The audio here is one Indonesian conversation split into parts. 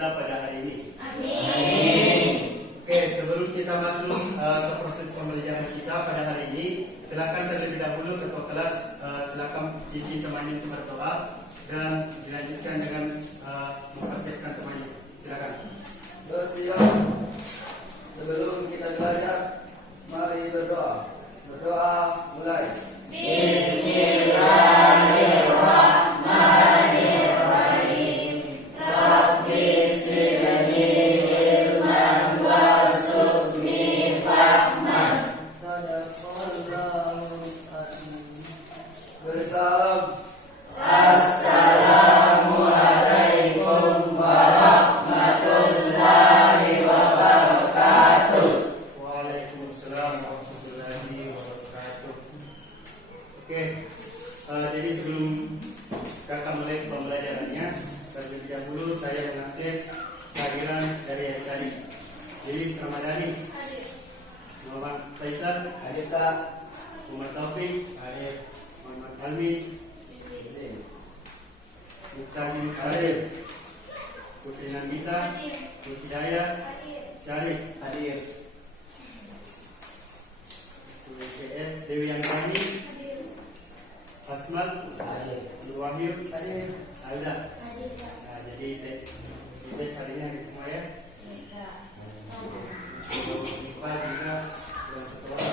kita pada hari ini. Amin. Oke, sebelum kita masuk ke proses pembelajaran kita pada hari ini, silakan terlebih dahulu ketua kelas silakan pimpin temannya untuk berdoa dan dilanjutkan dengan mempersiapkan temannya. Silakan. Bersiap. Sebelum kita belajar, mari berdoa. Berdoa mulai. Bismillahirrahmanirrahim. Rabbi zidni ilman warzuqni fahman. Sadaqallahul azim. Bersalam. Assalamualaikum warahmatullahi wabarakatuh. Waalaikumsalam warahmatullahi wabarakatuh. Oke, jadi sebelum kakak mulai pembelajarannya, terlebih dahulu saya mengakses kehadiran dari adik tadi. Jadi selamat hari. Muhammad Faisal, Hadir Kak. Muhammad Taufik, Muhammad Almi, Muhtazim Hadir, Putri Nandita, Putri Daya, Syarif, Hadir. PS Dewi Yanggani, Asmat, Hadir. Nur Wahyu, Hadir. Alda. Nah, jadi tes hari ini hadir semua ya. Lupa juga dan setelah.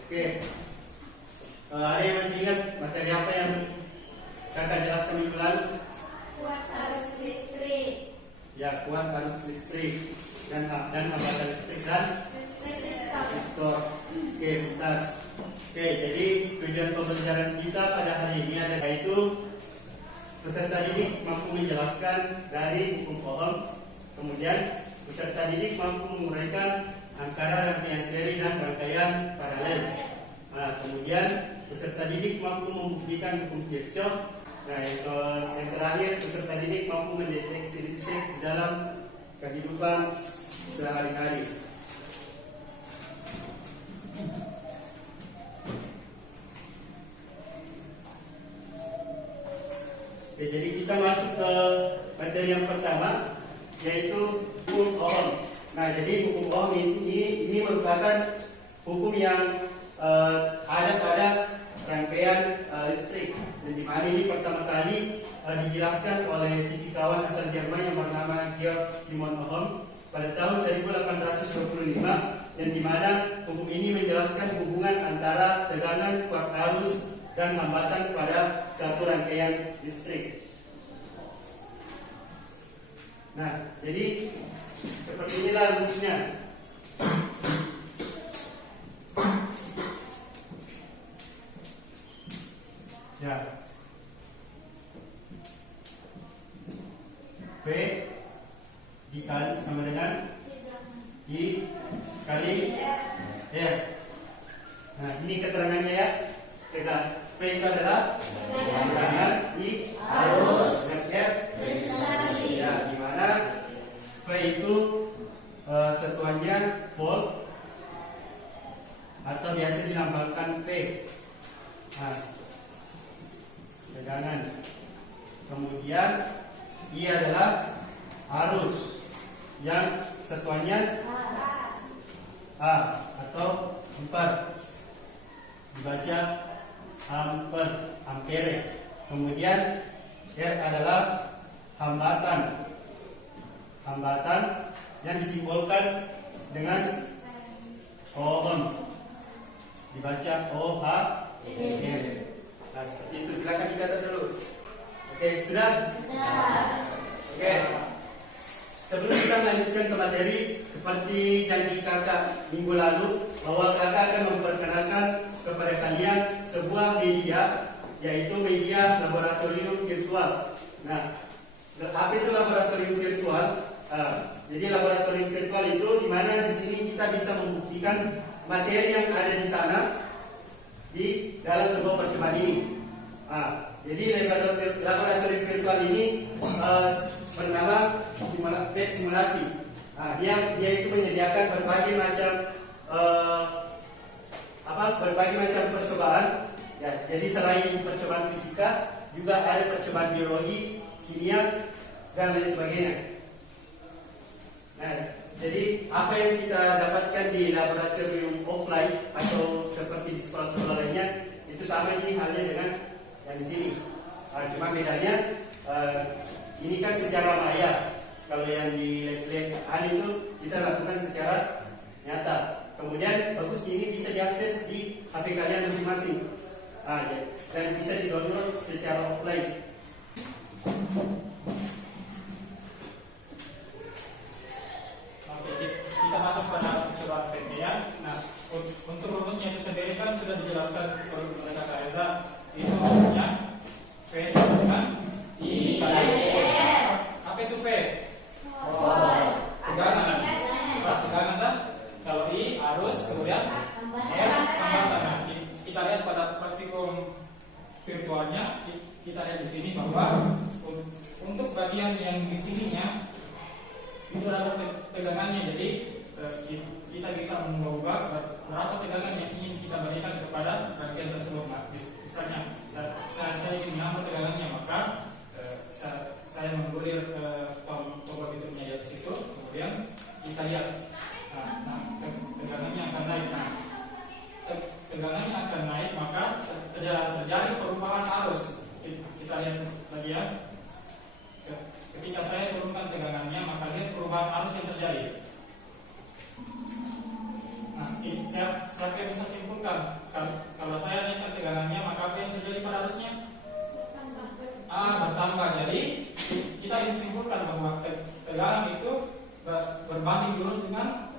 Oke. Ada yang masih ingat materi apa yang kakak jelaskan minggu lalu? Kuat arus listrik. Ya, kuat arus listrik dan hambatan listrik dan resistor. Oke, bentar. Oke, jadi tujuan pembelajaran kita pada hari ini adalah yaitu peserta didik mampu menjelaskan dari hukum Ohm, kemudian peserta didik mampu menguraikan antara rangkaian seri dan rangkaian paralel. Nah, kemudian peserta didik mampu membuktikan hukum Kirchhoff. Nah, yang terakhir peserta didik mampu mendeteksi listrik di dalam kehidupan sehari-hari. Oke, jadi kita masuk ke materi yang pertama, yaitu hukum Ohm. Nah, jadi hukum Ohm ini merupakan hukum yang ada pada rangkaian listrik. Dan di mana ini pertama kali dijelaskan oleh fisikawan asal Jerman yang bernama Georg Simon Ohm pada tahun 1825, dan di mana hukum ini menjelaskan hubungan antara tegangan, kuat arus, dan hambatan pada satu rangkaian listrik. Nah, jadi seperti inilah rumusnya. Ya. P dikali sama dengan I kali R. Nah, ini keterangannya ya. P itu adalah tegangan, I arus, dan R resistasi. Ya, di mana P itu satuannya volt atau biasa dilambangkan P. Nah, tegangan. Kemudian I adalah arus yang satuannya A atau ampere, dibaca ampere. Kemudian R adalah hambatan yang disimbolkan dengan Ohm, dibaca OH. Nah, seperti itu. Silakan dicatat dulu. Oke, sudah? Oke. Sebelum kita melanjutkan ke materi, seperti janji kakak minggu lalu, bahwa kakak akan memperkenalkan kepada kalian sebuah media, yaitu media laboratorium virtual. Nah, apa itu laboratorium virtual? Jadi laboratorium virtual itu di mana di sini kita bisa membuktikan materi yang ada di sana di dalam sebuah percobaan ini. Jadi laboratorium virtual ini bernama PET simulasi. Dia itu menyediakan berbagai macam berbagai macam percobaan. Ya, jadi selain percobaan fisika, juga ada percobaan biologi, kimia, dan lain sebagainya. Nah, jadi apa yang kita dapatkan di laboratorium offline atau seperti di sekolah-sekolah lainnya itu sama ini halnya dengan yang di sini. Cuma bedanya ini kan secara maya. Kalau yang di lab itu kita lakukan secara nyata. Kemudian bagus ini bisa diakses di HP kalian masing-masing. Dan bisa di-download secara offline. Oke, kita masuk pada surat rangkaian. Nah, untuk rumusnya itu sendiri kan sudah dijelaskan oleh Kak Reza. Itu rumusnya V sama dengan I kali R. Apa itu V? Tegangan. Tegangan kan? Kalau I arus, kemudian R hambatan. Nah, kita lihat pada praktikum virtualnya, kita lihat di sini bahwa untuk bagian yang di sininya itu ada tegangannya. Jadi kita bisa mengubah berapa tegangan yang ingin kita berikan kepada bagian tersebut. Nah, misalnya saya ingin menambah tegangannya, maka saya menggulir tombol hitungnya di situ, kemudian kita lihat tegangannya akan naik. Nah, tegangannya akan naik, maka terjadi perubahan arus. Kita lihat lagi ya. Ketika saya turunkan tegangannya, maka lihat perubahan arus yang terjadi. Nah, siapa yang bisa simpulkan? Kalau saya naikkan tegangannya, maka apa yang terjadi pada arusnya? Bertambah. Jadi kita bisa simpulkan bahwa tegangan itu berbanding lurus dengan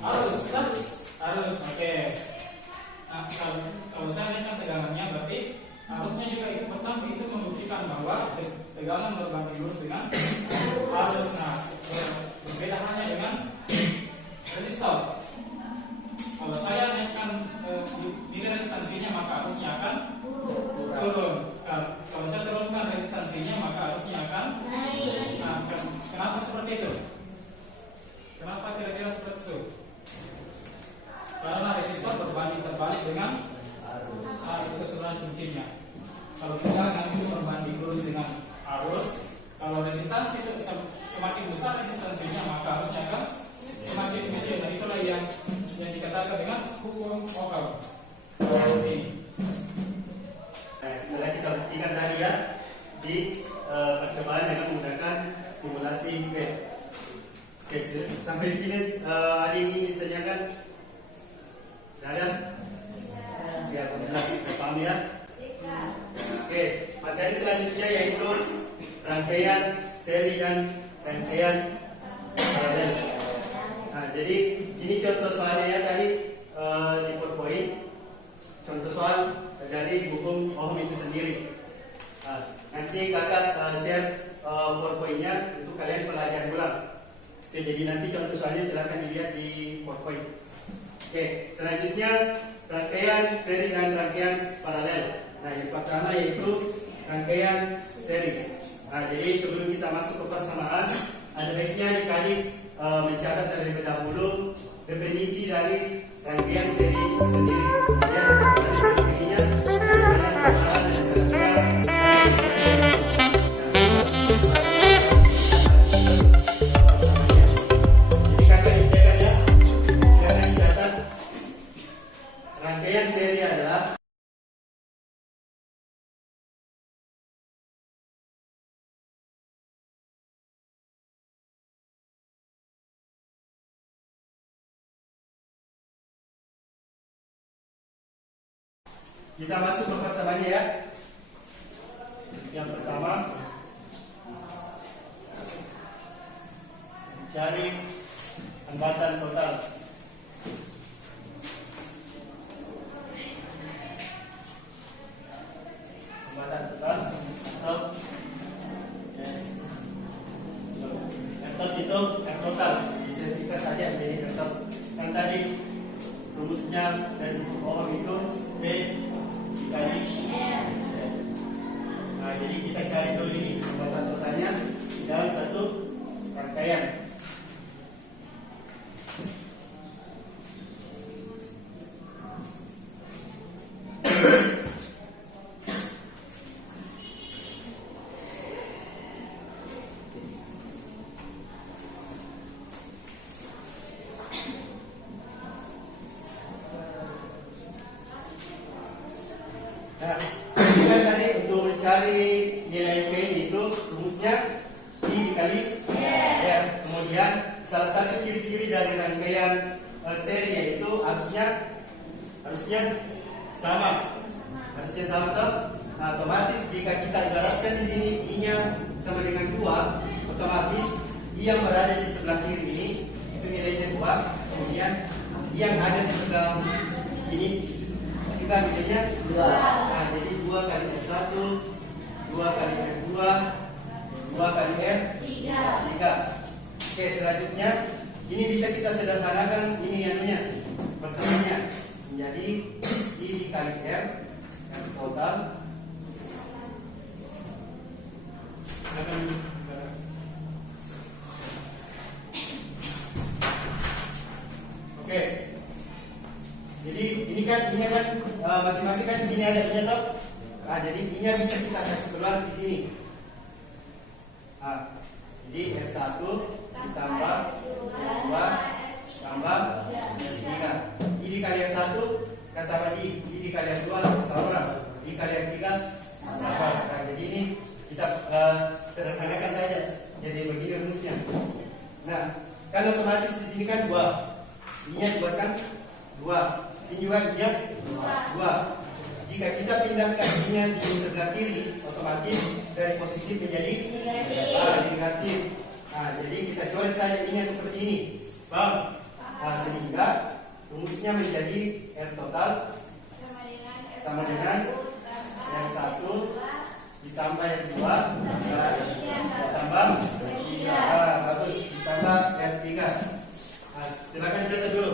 arus. Oke. Nah, kalau saya naikkan tegangannya, berarti arusnya juga ikut bertambah. Itu membuktikan bahwa tegangan berbanding lurus dengan arus. Nah, berbeda hanya dengan resistor. Kalau saya naikkan nilai resistansinya, maka arusnya akan turun. Kalau saya turunkan resistansinya, maka arusnya akan naik. Nah, kenapa seperti itu? Kenapa kira-kira seperti itu? Karena resistor berbanding terbalik dengan arus. Itu sebenarnya kuncinya. Kalau tegangan itu berbanding lurus dengan arus, kalau resistansi semakin besar resistansinya, maka arusnya akan semakin kecil. Dan itulah yang dikatakan dengan hukum Ohm. Ini. Setelah kita buktikan tadi ya di percobaan dengan menggunakan simulasi web. Oke, sampai di sini ada yang ingin ditanyakan? Ada? Ya, alhamdulillah kita paham ya. Oke, materi selanjutnya yaitu rangkaian seri dan rangkaian paralel. Nah, jadi ini contoh soalnya ya tadi di PowerPoint. Contoh soal dari hukum Ohm itu sendiri. Nanti kakak share PowerPoint-nya untuk kalian pelajari ulang. Oke, jadi nanti contoh soalnya silakan dilihat di PowerPoint. Oke, selanjutnya rangkaian seri dan rangkaian paralel. Nah, yang pertama yaitu rangkaian seri. Nah, jadi sebelum kita masuk ke persamaan, ada baiknya dikali mencatat terlebih dahulu definisi dari rangkaian seri itu sendiri. Kemudian definisinya, rangkaian seri adalah kita masuk ke persamaannya ya. Yang pertama, cari hambatan total. Hambatan total atau itu F total. Disingkat saja menjadi F total. Yang tadi rumusnya dari hukum Ohm itu B dikali R. Nah, jadi kita cari dulu ini hambatan totalnya di dalam satu rangkaian. harusnya sama. Harusnya sama toh. Nah, otomatis jika kita ibaratkan di sini I-nya sama dengan 2, otomatis I yang berada di sebelah kiri ini itu nilainya 2, kemudian I yang ada di sebelah ini juga nilainya 2. Nah, jadi 2 kali R1, 2 kali R2, 2 kali R3. Oke, selanjutnya ini bisa kita sederhanakan ini anunya persamanya menjadi I dikali R total. Oke, jadi ini kan masing-masing kan di sini ada I-nya toh. Nah, jadi I-nya bisa kita kasih keluar di sini. Nah, jadi R1 ditambah 2 tambah 3. I dikali R1 kan sama I dikali R2 sama I kali R3 sama. Nah, jadi ini kita sederhanakan saja. Jadi begini rumusnya. Nah, kan otomatis di sini kan 2. I-nya dibuatkan 2. Ini juga I-nya 2. Jika kita pindahkan I-nya di sebelah kiri, otomatis dari positif menjadi negatif. Nah, jadi kita coret saja I-nya seperti ini. Paham? Nah, sehingga rumusnya menjadi R total sama dengan R1 ditambah R2 ditambah 3. Bagus, ditambah R3. Nah, silakan catat dulu.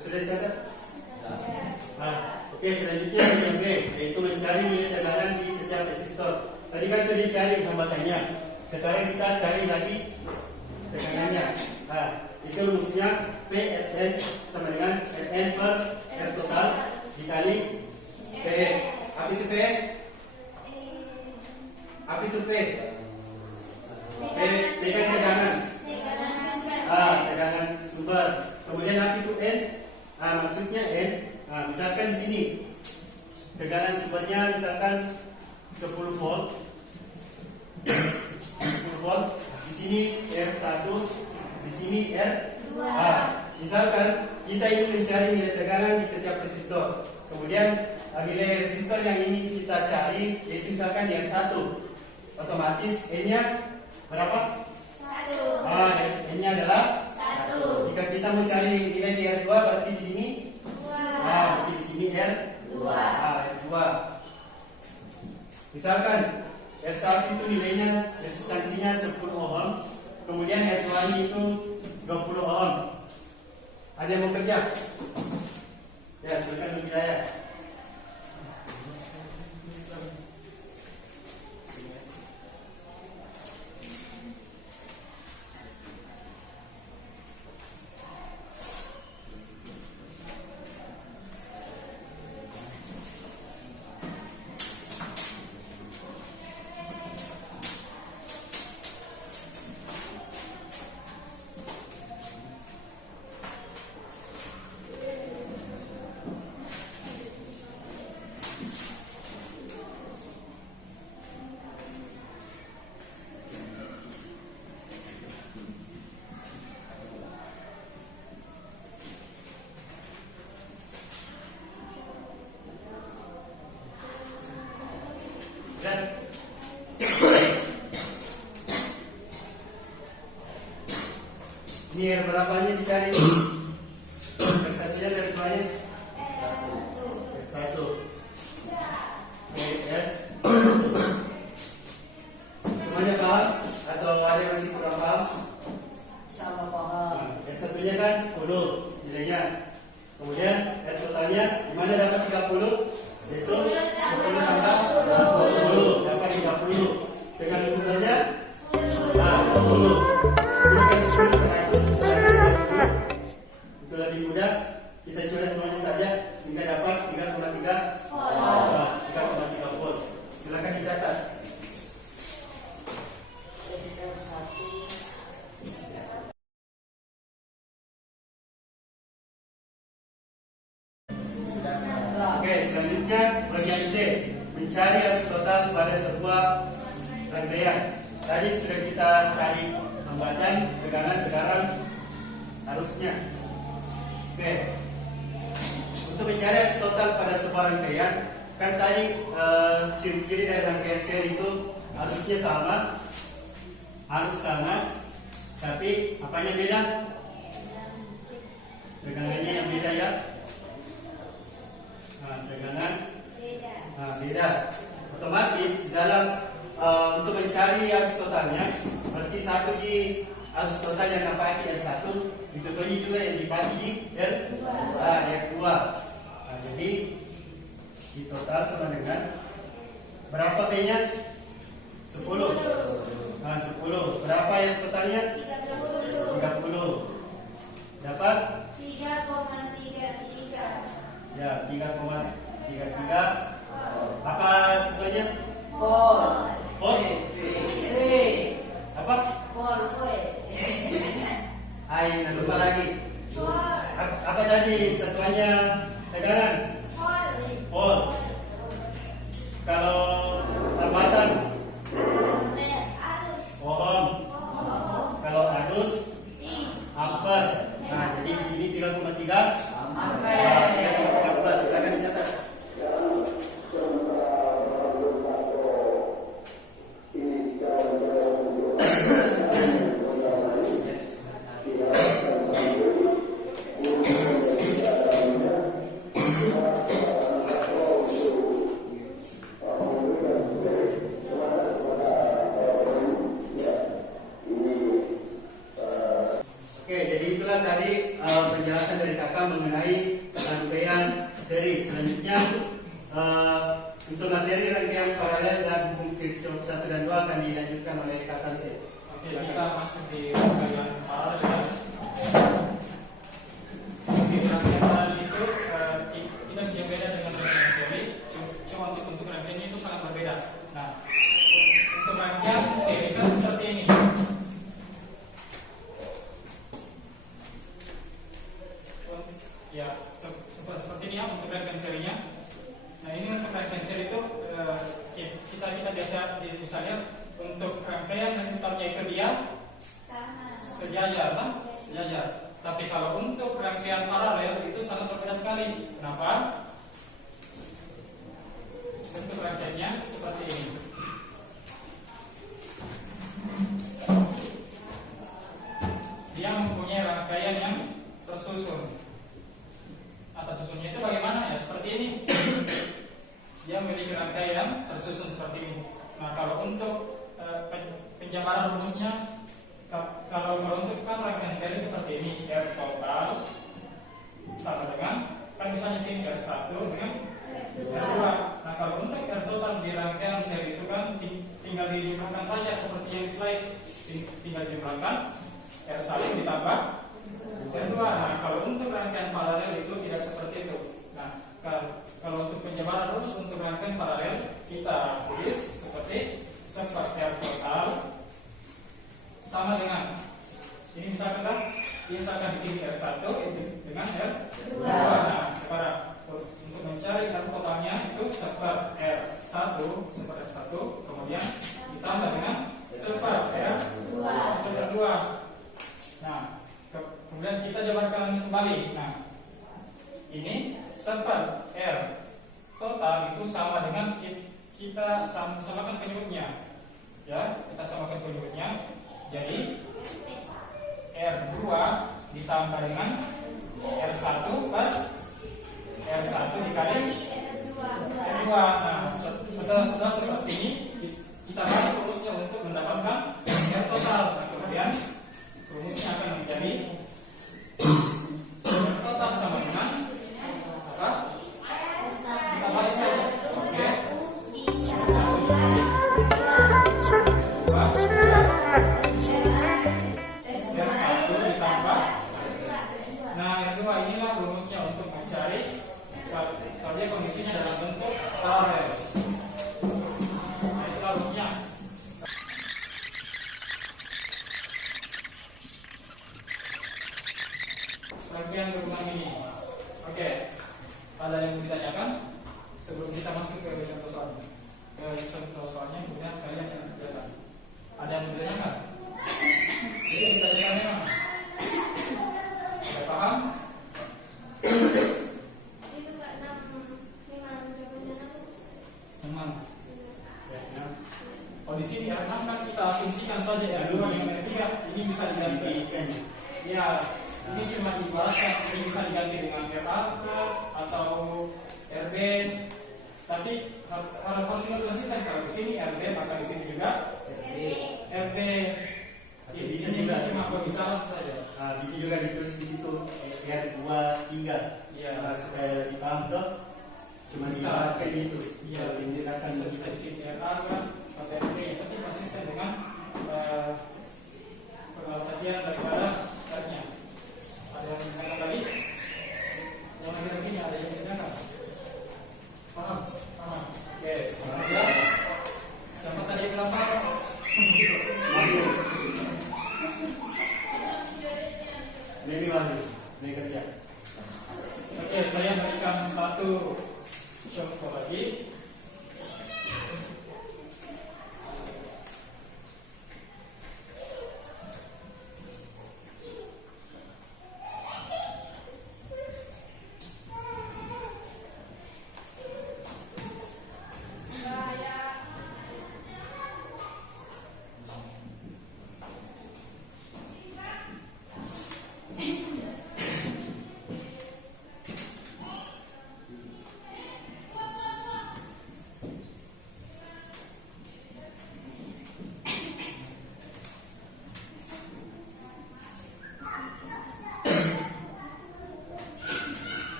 Sudah catat? Nah, oke, selanjutnya yang B, yaitu mencari nilai tegangan di setiap resistor. Tadi kan sudah dicari hambatannya. Sekarang kita cari lagi tegangannya. Nah, itu rumusnya PSN sama dengan Rn per R total dikali PS. Apa itu PS? Apa itu P? P tegangan. Tegangan sumber. Kemudian apa itu N? Maksudnya N. Misalkan di sini tegangan sumbernya misalkan 10 volt. 10 volt. Di sini R1, di sini R2. Misalkan kita ingin mencari nilai tegangan di setiap resistor. Kemudian nilai resistor yang ingin kita cari yaitu misalkan di R1. Otomatis N-nya berapa? 1. N-nya adalah 1. Jika kita mau cari nilai di R2 berarti di sini 2. Berarti di sini R2. R2. Misalkan R1 itu nilainya resistansinya 10 ohm, kemudian R2 itu 20 ohm. Ada yang mau kerja? Ya, silakan bagi saya. Ini R berapanya dicari? R1-nya dari banyak? R1. Semuanya paham? Atau ada yang masih kurang paham? Sama paham. R1-nya kan 10 nilainya. Kemudian R totalnya gimana dapat 30? Itu 10 tambah 20 dapat 30. Dengan sumbernya 10. Ini kan 10 100. Itu lebih mudah, kita coret semuanya saja sehingga dapat 3,3 volt. Silakan dicatat. Oke, selanjutnya bagian C, mencari arus total pada sebuah rangkaian. Tadi sudah kita cari hambatan tegangan sekarang arusnya. Oke. Untuk mencari arus total pada sebuah rangkaian, kan tadi ciri-ciri dari rangkaian seri itu arusnya sama, arus sama, tapi apanya beda? Tegangannya yang beda ya. Nah, tegangan beda. Otomatis dalam untuk mencari arus totalnya, berarti satu di arus total yang dapat di R1, itu juga yang dipakai di R2. Nah, jadi di total sama dengan berapa B-nya? 10. Nah, 10. Berapa yang totalnya? 30. Dapat? 3,33. Ya, 3,33. Apa sebetulnya? Por. Apa? Jangan lupa lagi. Apa tadi satuannya tegangan? Volt. Kalau hambatan? Ohm. Kalau arus? Ampere. Nah, jadi di sini 3,3 ampere. Silakan dicatat. Oke, jadi itulah tadi penjelasan dari kakak mengenai rangkaian seri. Selanjutnya untuk materi rangkaian paralel dan hukum Kirchhoff 1 dan 2 akan dilanjutkan oleh kakak Sir. Oke, kita masuk di rangkaian paralel ya. Di rangkaian paralel itu tidak yang beda dengan rangkaian seri. Cuma untuk rangkaiannya itu sangat berbeda. Nah, untuk rangkaian seri kan seperti ini. Ya, seperti ini ya untuk rangkaian serinya. Nah, ini untuk rangkaian seri itu kita biasa misalnya untuk rangkaian yang startnya itu dia sejajar, kan? Sejajar. Tapi kalau untuk rangkaian paralel itu sangat berbeda sekali. Kenapa? Bentuk rangkaiannya seperti ini. Dia mempunyai rangkaian yang tersusun. Atas susunnya itu bagaimana ya? Seperti ini. Dia memiliki rangkaian yang tersusun seperti ini. Nah, kalau untuk penjabaran rumusnya, kalau untuk kan rangkaian seri seperti ini, R total sama dengan kan misalnya sini R1 dengan R2. Nah, kalau untuk R total di rangkaian seri itu kan tinggal dijumlahkan saja seperti yang slide, tinggal dijumlahkan R1 ditambah R2. Nah, kalau untuk rangkaian paralel itu tidak seperti itu. Nah, kalau untuk penjabaran rumus untuk rangkaian paralel kita tulis seperti seper R total sama dengan ini misalkan di sini R1 itu dengan R2. Nah, sekarang untuk mencari R totalnya itu seper R1 kemudian ditambah dengan seper R2. Nah, kemudian kita jabarkan kembali. Nah, ini seper R total itu sama dengan kita samakan penyebutnya. Ya, kita samakan penyebutnya. Jadi R2 ditambah dengan R1 per R1 dikali R2. Nah, setelah seperti ini kita balik rumusnya untuk mendapatkan R total. Nah, kemudian rumusnya akan menjadi R total sama dengan apa? Kita balik saja. Oke. R1 ditambah. Nah, R2 inilah rumusnya untuk mencari kalau dia kondisinya dalam bentuk paralel. Nah, itulah rumusnya. Rangkaian berkembang ini. Oke. Ada yang mau ditanyakan sebelum kita masuk ke contoh soalnya? Ke contoh soalnya kemudian kalian yang kelihatan. Ada yang mau ditanyakan? R6 kan kita asumsikan saja R2 dengan R3 ini bisa diganti. Ya, ini cuma diibaratkan ini bisa diganti dengan RA atau RB. Tapi harus konsisten kalau di sini RB maka di sini juga RB. Tapi bisa juga cuma pemisahan saja. Bisa juga ditulis di situ R2 3. Iya. Supaya lebih paham tuh. Cuma Bisa. dipakai gitu. Iya, Ini akan bisa di sini RA atau RB, tapi konsisten dengan pengalokasian daripada R-nya. Ada yang menanyakan lagi? Yang lagi ada yang menanyakan? Paham? Paham. Oke. Ya. Siapa tadi yang bilang paham? Ini Wahyu, ini kerja. Oke, saya berikan satu contoh lagi.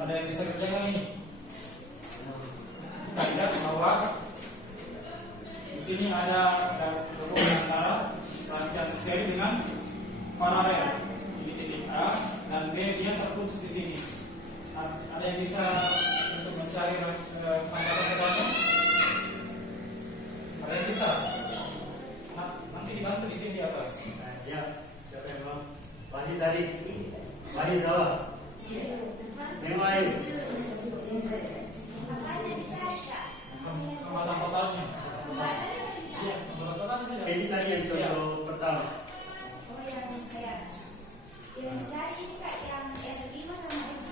Ada yang bisa kerjakan ini? Kita lihat bahwa di sini ada hubungan antara rangkaian seri dengan paralel. Ini titik A dan B dia terputus di sini. Ada yang bisa untuk mencari pangkalan keduanya? Ada yang bisa? Nanti dibantu di sini di atas. Ya, siapa yang mau? Wahyu tadi. Wahyu bawah. Yang lain. Kekuatan totalnya. Iya, kekuatan totalnya saja. Ini tadi yang contoh pertama. Oh, yang saya yang cari ini kak yang R5 sama R2.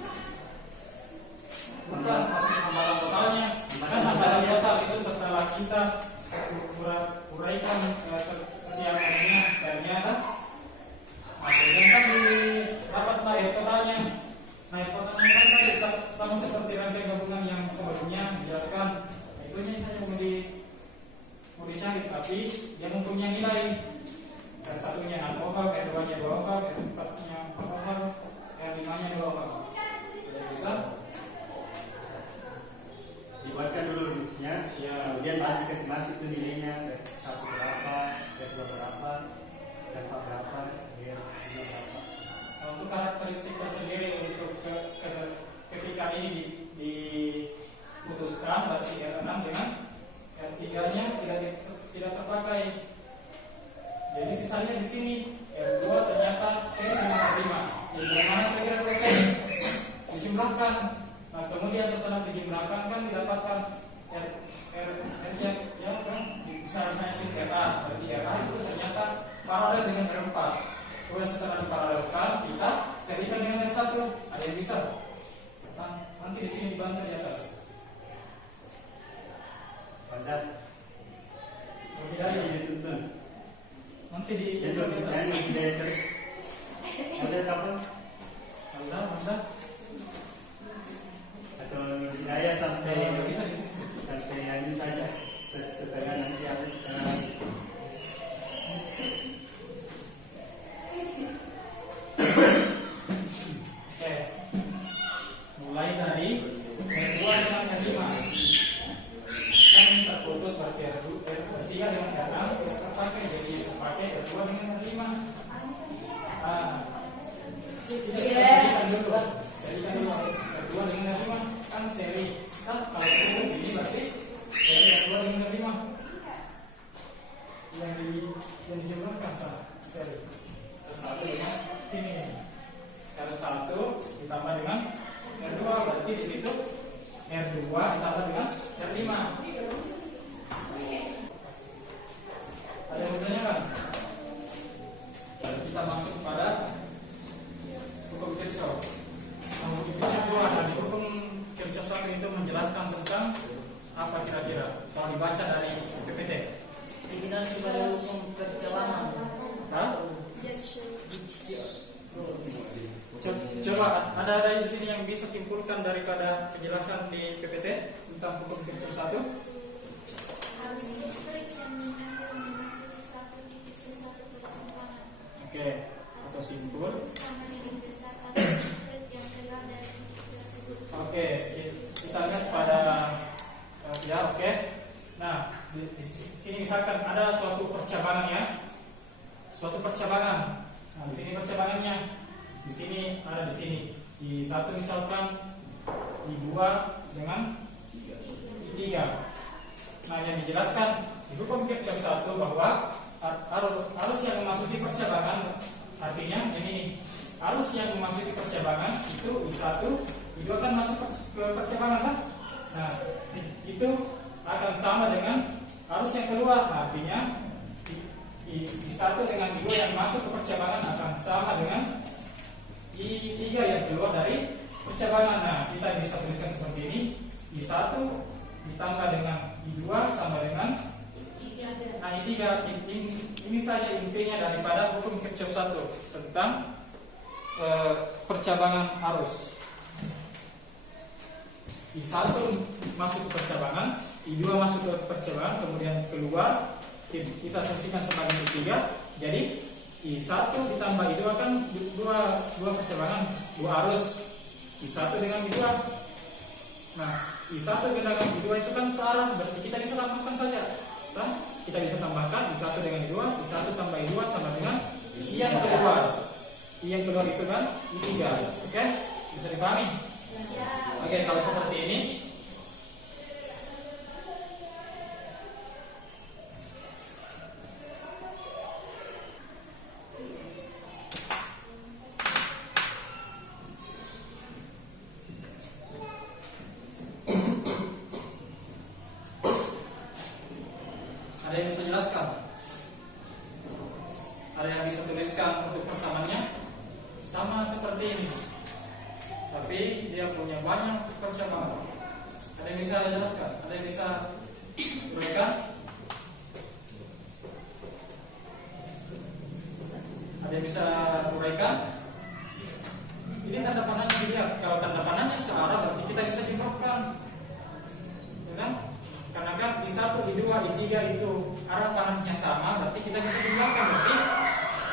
Bukan, kekuatan totalnya. Kan kekuatan total itu setelah kita uraikan setiap harinya ternyata akhirnya kan dapat naik totalnya. Naik totalnya kan tadi sama seperti rangkaian gabungan yang sebelumnya dijelaskan. Itu ini saja mau dicari, tapi yang mempunyai nilai satunya 6 ohm, R2-nya 2 ohm, R4-nya 4 ohm, R5-nya 2 ohm. Sudah bisa? Dibuatkan dulu rumusnya. Ya. Kemudian baru dikasih masuk tuh nilainya. R1 berapa, R2 berapa, R4 berapa, R5 berapa. Nah, untuk karakteristik tersendiri untuk ketika ini diputuskan berarti R6 dengan R3-nya tidak terpakai. Jadi sisanya di sini R2 ternyata seri dengan R5. Jadi bagaimana kira-kira persen? Dijumlahkan. Nah, kemudian setelah dijumlahkan kan didapatkan R-nya yang bisa saya sini RA. Berarti RA itu ternyata paralel dengan R4. Kemudian setelah diparalelkan kita serikan dengan R1. Ada yang bisa? Nah, nanti di sini dibantu di atas. Padat. Lebih dari dituntun. nanti di Ya, contohnya ini baca dari PPT. Dikenal sebagai hukum percabangan. Hah? Coba ada di sini yang bisa simpulkan daripada penjelasan di PPT tentang hukum Kirchhoff 1? Harus listrik yang mengalir memasuki suatu titik ke suatu persimpangan. Oke, atau simpul. Sama dengan desakan listrik yang keluar dari titik tersebut. Oke, kita lihat pada ya oke. Nah, di sini misalkan ada suatu percabangan ya, suatu percabangan. Nah, di sini percabangannya, di sini ada di sini. Di satu misalkan, di dua dengan di tiga. Nah, yang dijelaskan di hukum Kirchhoff 1 bahwa arus yang memasuki percabangan, artinya ini arus yang memasuki percabangan itu I1, I2 kan masuk ke percabangan kan? Nah, itu akan sama dengan arus yang keluar. Nah, artinya I1 dengan I2 yang masuk ke percabangan akan sama dengan I3 yang keluar dari percabangan. Nah, kita bisa tuliskan seperti ini. I1 ditambah dengan I2 sama dengan I3. Ini saja intinya daripada hukum Kirchhoff 1 tentang percabangan arus. I1 masuk ke percabangan, I2 masuk ke percabangan, kemudian keluar, kita fungsikan sebagai I3. Jadi I1 ditambah I2 kan dua percabangan, dua arus. I1 dengan I2. Nah, I1 dengan I2 itu kan searah, berarti kita bisa tambahkan saja. Nah, kita bisa tambahkan I1 dengan I2, I1 tambah I2 sama dengan I yang keluar. I yang keluar itu kan I3. Oke? Bisa dipahami? Oke, kalau seperti ini. Ada yang bisa jelaskan? Ada yang bisa tuliskan untuk persamaannya? Sama seperti ini, tapi dia punya banyak percabangan. Ada yang bisa jelaskan? Ada yang bisa uraikan? Ada yang bisa uraikan? Ini tanda panahnya dilihat. Kalau tanda panahnya searah berarti kita bisa dimodkan, ya kan? Karena kan I1, I2, I3 itu arah panahnya sama, berarti kita bisa jumlahkan. Berarti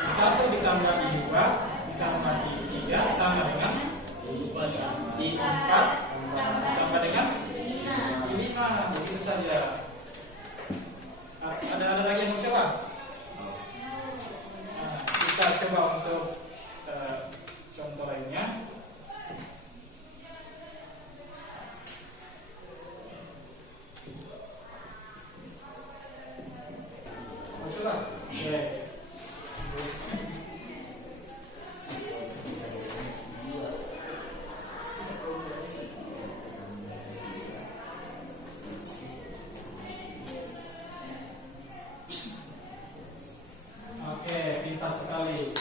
I1 ditambah I2 ditambah I3 sama dengan I4 tambah dengan I5. Begitu saja. Ada lagi yang mau coba? Nah, kita coba untuk contoh lainnya. Mau coba? Oke, pintar sekali.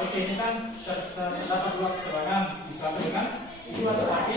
Oke, ini kan terdapat dua percabangan, I1 dengan I2, tetapi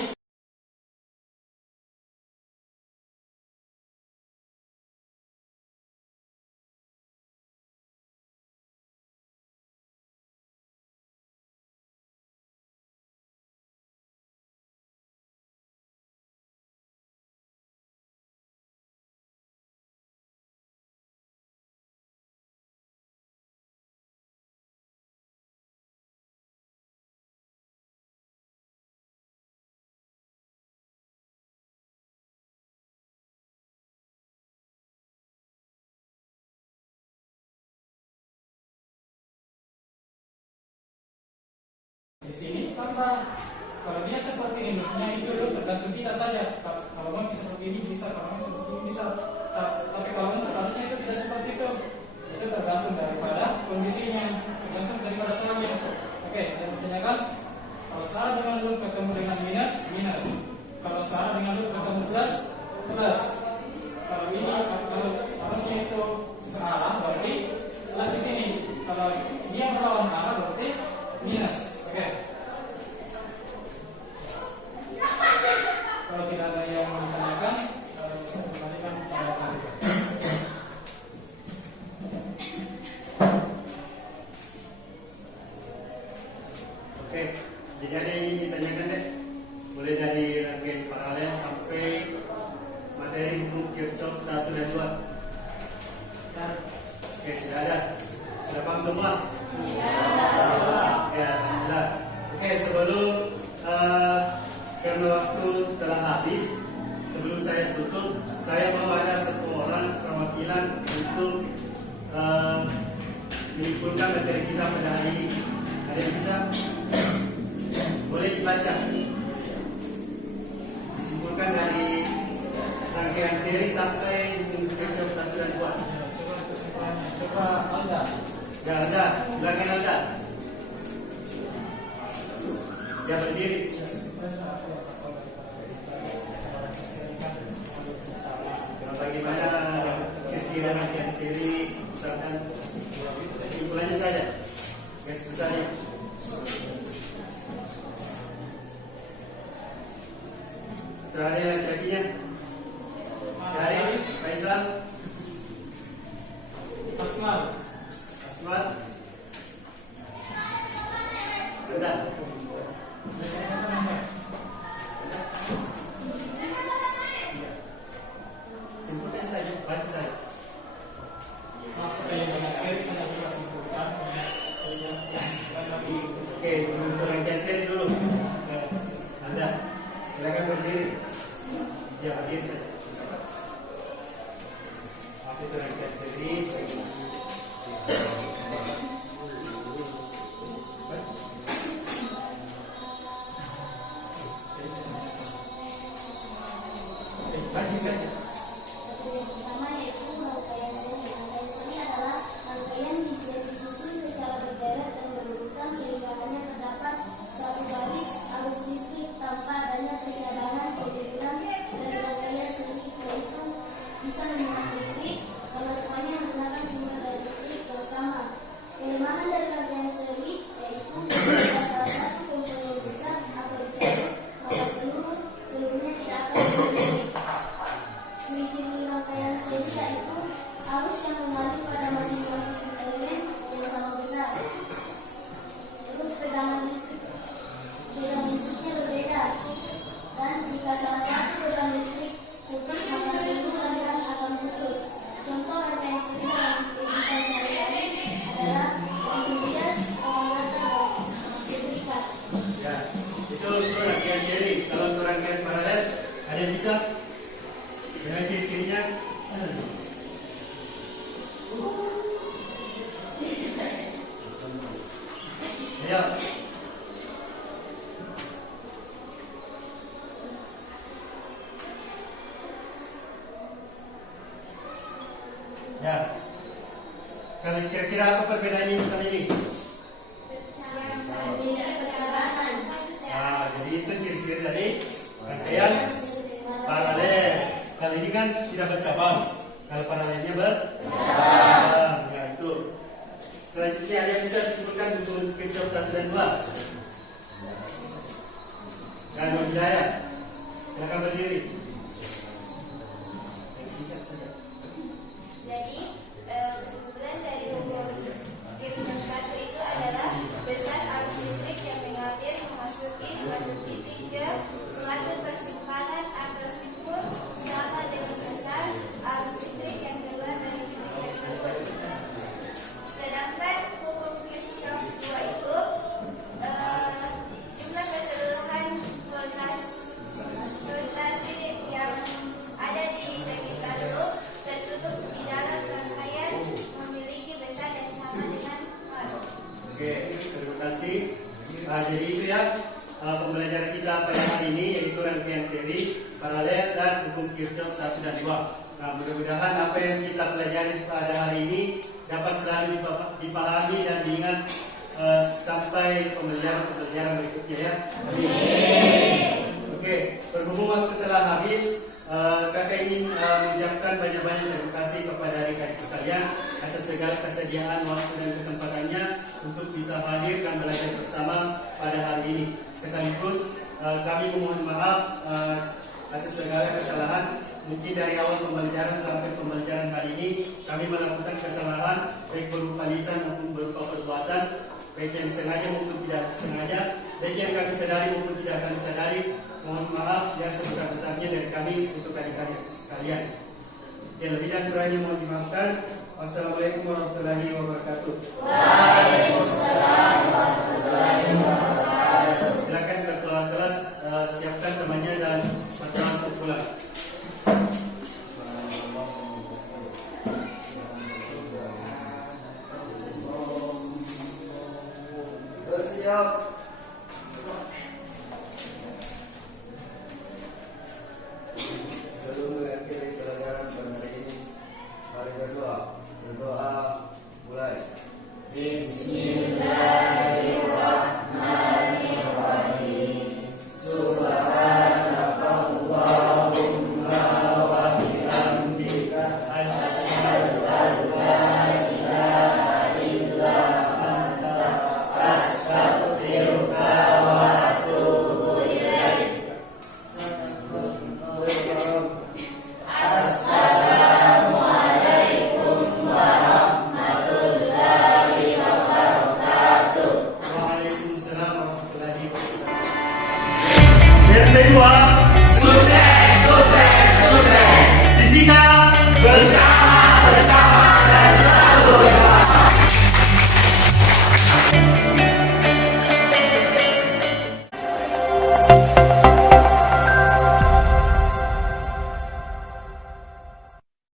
di sini tambah. Kalau dia seperti ini, itu tergantung kita saja. Kalau mau seperti ini bisa, kalau mau seperti ini bisa. Tapi kalau harusnya itu tidak seperti itu. Itu tergantung daripada kondisinya, tergantung daripada salahnya. Oke, yang ditanyakan, kalau salah dengan loop ketemu dengan minus, minus. Kalau salah dengan loop ketemu plus, plus. Kalau ini, kalau harusnya itu searah, berarti plus di sini. Kalau dia melawan arah, berarti minus. Oke. telah habis. Sebelum saya tutup, saya mau ada satu orang perwakilan untuk menyimpulkan materi kita pada hari ini. Ada yang bisa? Boleh dibaca. Disimpulkan dari rangkaian seri sampai jam 1 dan 2. Coba kesimpulannya. Coba Alda. Ya Alda, silakan Alda. Dia berdiri. Ya, kesimpulannya apa ya Pak? Kalau kita serikan harus salah. Bagaimana kira-kira rangkaian seri, misalkan kesimpulannya saja, garis besarnya. Terakhir laki-lakinya, Syarif, Faisal, Asmal. Asmat, Anda. Simpulkan saja, baca saja. Yang banyak seri saya coba simpulkan. Oke, untuk rangkaian seri dulu. Anda, silakan berdiri. Ya, berdiri saja. Itu rangkaian seri. Baca saja. Yang pertama yaitu rangkaian seri. Rangkaian seri adalah rangkaian yang disusun secara berderet dan berurutan sehingga hanya terdapat satu garis arus listrik tanpa adanya pencadangan kebetulan dari rangkaian seri, yaitu bisa menghemat listrik kalau semuanya menggunakan sumber daya listrik yang sama. Kelemahan dari rangkaian seri yaitu jika salah satu komponen besar atau dicabut, maka seluruhnya tidak akan berlistrik. Ciri-ciri rangkaian seri yaitu arus yang mengalir pada masing-masing elemen yang sama besar. Terus tegangan listriknya berbeda. Dan jika salah satu beban listrik putus, maka seluruh aliran akan putus. Contoh rangkaian seri dalam kehidupan sehari-hari adalah bias, pembuatan, duplikat. Ya, itu untuk rangkaian seri. Kalau untuk rangkaian paralel, ada yang bisa? Dengan ciri-cirinya? Ayo. Ya. Kalau kira-kira apa perbedaan ini sama ini? Berbeda kecepatan. Nah, jadi itu ciri-ciri dari rangkaian paralel. Kalau ini kan tidak bercabang. Kalau paralelnya bercabang. Ya itu. Selanjutnya ada yang bisa disebutkan untuk Kirchhoff 1 dan 2. Dan Hidayah. Silakan berdiri. Jadi kesimpulan dari hukum Kirchhoff 1 itu adalah besar arus listrik yang mengalir memasuki suatu titik ke suatu persimpangan atau simpul sama dengan besar arus listrik yang keluar dari titik tersebut. Sedangkan hukum Kirchhoff 2 itu jumlah keseluruhan voltase yang ada di sekitar loop tertutup di dalam rangkaian memiliki besar yang sama dengan nol. Oke, terima kasih. Jadi itu ya pembelajaran kita pada hari ini, yaitu rangkaian seri, paralel, dan hukum Kirchhoff 1 dan 2. Nah, mudah-mudahan apa yang kita pelajari pada hari ini dapat selalu dipahami dan diingat sampai pembelajaran berikutnya ya. Oke, berhubung waktu telah habis, kakak ingin mengucapkan banyak-banyak terima kasih kepada adik-adik sekalian atas segala kesediaan waktu dan kesempatannya untuk bisa hadir dan belajar bersama pada hari ini. Sekaligus kami memohon maaf atas segala kesalahan. Mungkin dari awal pembelajaran sampai pembelajaran kali ini kami melakukan kesalahan baik berupa lisan maupun berupa perbuatan, baik yang sengaja maupun tidak sengaja, baik yang kami sadari maupun tidak kami sadari. Mohon maaf yang sebesar-besarnya dari kami untuk adik-adik sekalian. Yang lebih dan kurangnya mohon dimaafkan. Wassalamualaikum warahmatullahi wabarakatuh. Waalaikumsalam warahmatullahi wabarakatuh.